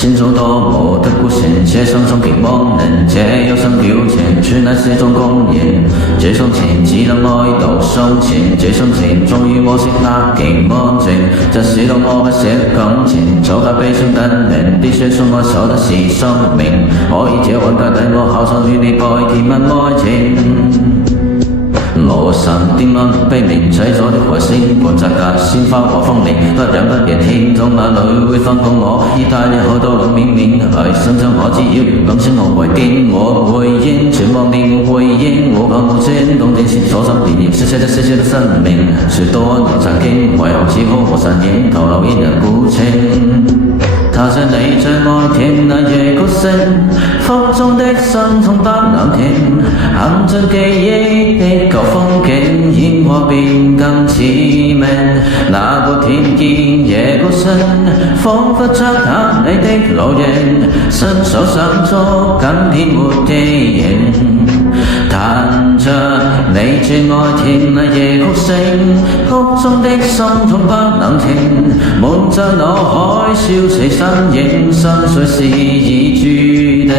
心中多么的孤险，写上从给我能借忧伤标签，去那是种公演。这种情只能愛到胸前，這種情終於我識得幾安靜，這是到我不捨的感情，走在悲傷的人，必須送我手的是生命，可以借揾佢等我好想與你過甜蜜愛情。羅神點樣悲鳴製咗的海星，伴着架鮮花和風鈴，不忍不辨天空哪裏會放過我，意大利好多路面面係心中可知擾，感情我為點我回應，全忘面回應，無講無證，動靜是所心連結，細細的生命，説多年曾經，為何只好和神影投留一人孤清。踏着你最愛甜那夜曲聲，腹中的心痛不能停，陷進記憶的舊風景，煙火變更似命。那個聽見夜曲聲，彷彿漆黑你的路影，伸手想捉緊遍沒記影。彈着你最愛甜那夜曲聲，腹中的心痛不能停，滿載腦海消逝身影，心碎是已注定。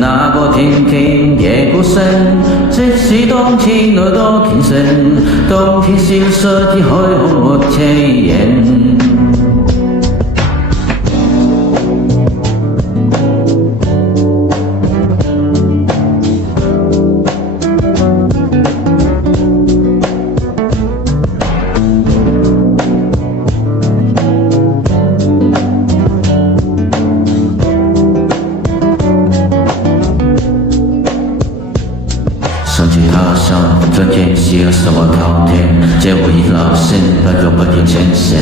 那個聽見夜曲聲，即使當天裏多虔誠，當天消失的虛空沒記影。身處他鄉，昨天是個什麼秋天？這回憶留聲，不覺不見清醒。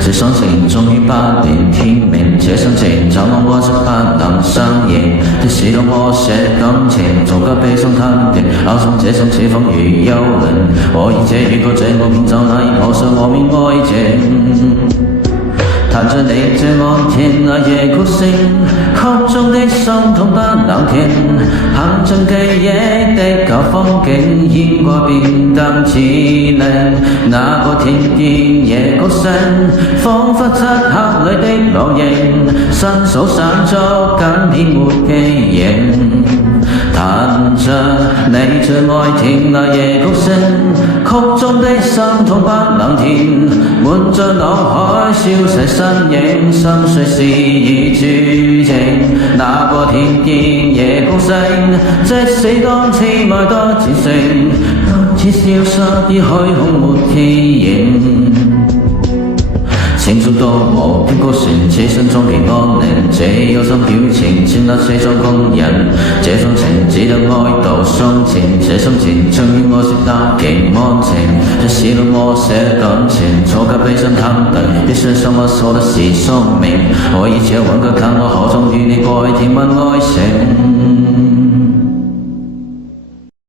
這雙情終於不辨天明，這心情怎麼我則不能相認？這是多麼寫感情，從不悲傷吞定，咬傷這種似風如幽靈。我以這雨過這個片就那已破碎我面愛情。彈着你最愛甜那夜曲聲，曲中的心痛不能停，陷進記憶的舊風景，煙過變得似靈。那個聽見夜曲聲，彷彿漆黑裏的烙印，伸手想捉緊遍沒記影。彈着你最愛甜那夜曲聲，曲中的心痛不能停，滿載腦海消逝身影，心碎是已注定。那個聽見夜曲聲，即使當次愛多戰勝，當天消失於虛空沒記影。情中多無邊高旋，這心中平安寧，這憂心表情似那四種工人，這種情只得哀悼傷情，這心情終於我識得極安靜，這是到我寫感情，錯給悲傷肯定，必須想我說的是宿命，我以這揾個近我口中與你過甜蜜愛情。